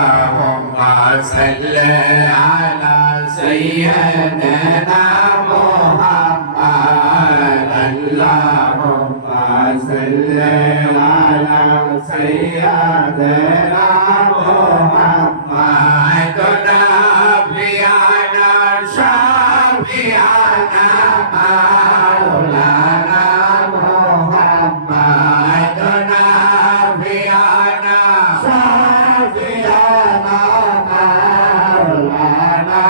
اللهم صل على سيدنا محمد اللهم صل على سيدنا محمد نبينا شفيعنا مولانا محمد نبينا شفيعنا مولانا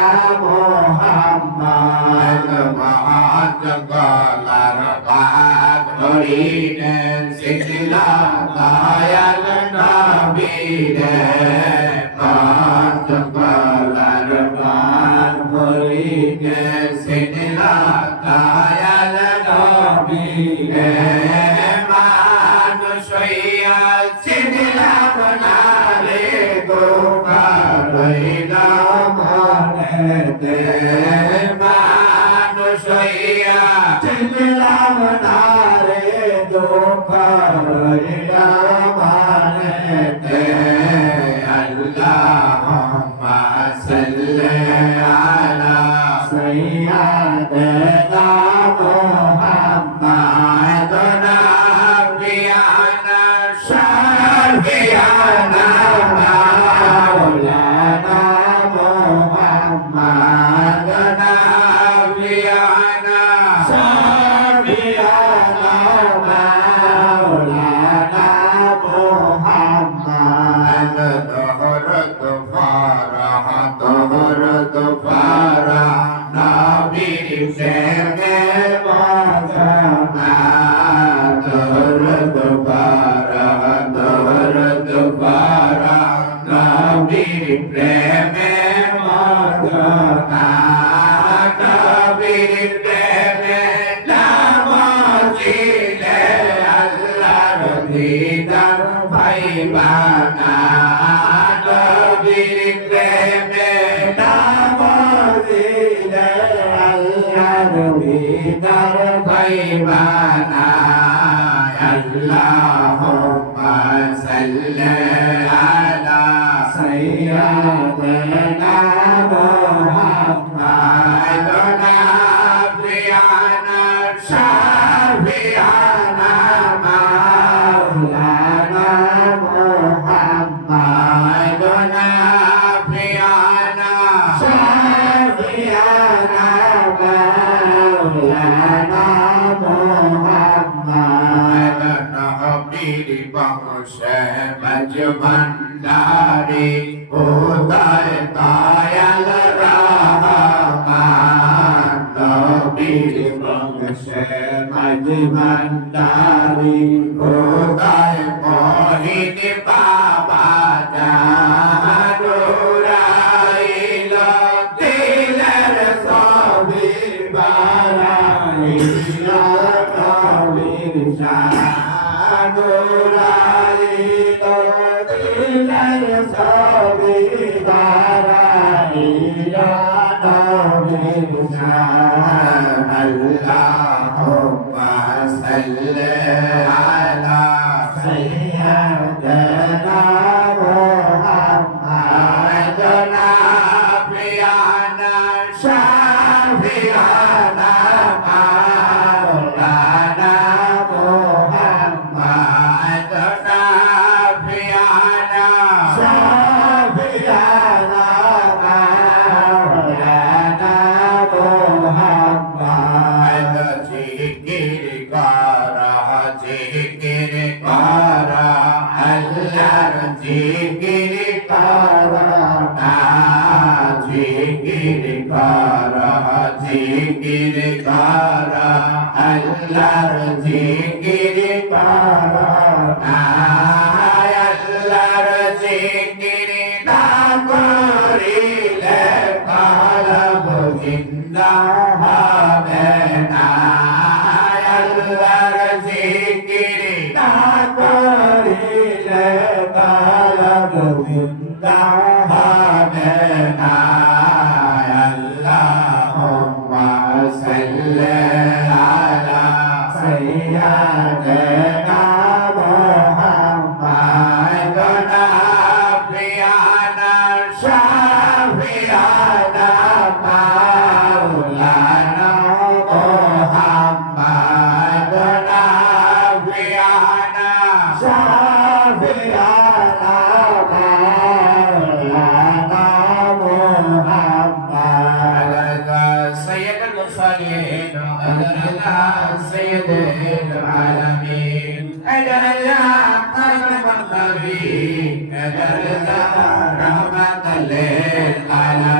محمد وعد قال رقعت مريد سجلا يا النبي قد قال رقعت مريد سجلا يا النبي মান সইয়া সিদিলা বনালে গোপালইলা মনেতে মান সইয়া সিদিলা বনালে গোপালইলা মনেতে আল্লাহুম্মা সাল্লি আলা সাইয়্যিদিনা মুহাম্মাদ نبينا شفيعنا مولانا محمد نبينا شفيعنا مولانا محمد ظهرت فرح ظهرت فرح نبي سيدنا প্রেমে মদনা নবীর প্রেমে নামজিলে আল্লাহর দিদার পাইবানা নবীর প্রেমে নামজিলে আল্লাহর দিদার পাইবানা আল্লাহুম্মা সাল্লি আলা سيدنا محمد نبينا شفيعنا مولانا محمد نبينا شفيعنا مولانا محمد نبيل بخشى مجمنداري উদয় দয়াল রহমান নবীর বংশে মজমন্দারি উদয় মোহিত বাবা জানুরাইল দিলের সবি বারাইল নবীর জানুরাইল দিলের সবি বারাইলা নবীর আল্লাহুম্মা সাল্লি আলা সাইয়্যিদিনা মুহাম্মাদ নাবিয়ানা শাফিয়ানা মাওলানা মুহাম্মাদ নাবিয়ানা শাফিয়ানা মাওলানা মুহাম্মাদ জিকির করা আল্লাহর জিকির করা জিকির করা আল্লাহর জিকির করা আল্লাহর জিকির না করিলে কলব জিন্দা হবে না আল্লাহর জিকির না করিলে কলব জিন্দা হবে না আল্লাহুম্মা সাল্লি আলা সাইয়্যিদিনা মুহাম্মাদ নাবিয়ানা سيد العالمين أجل يا خاتم النبي أجل يا رحمة للعالمين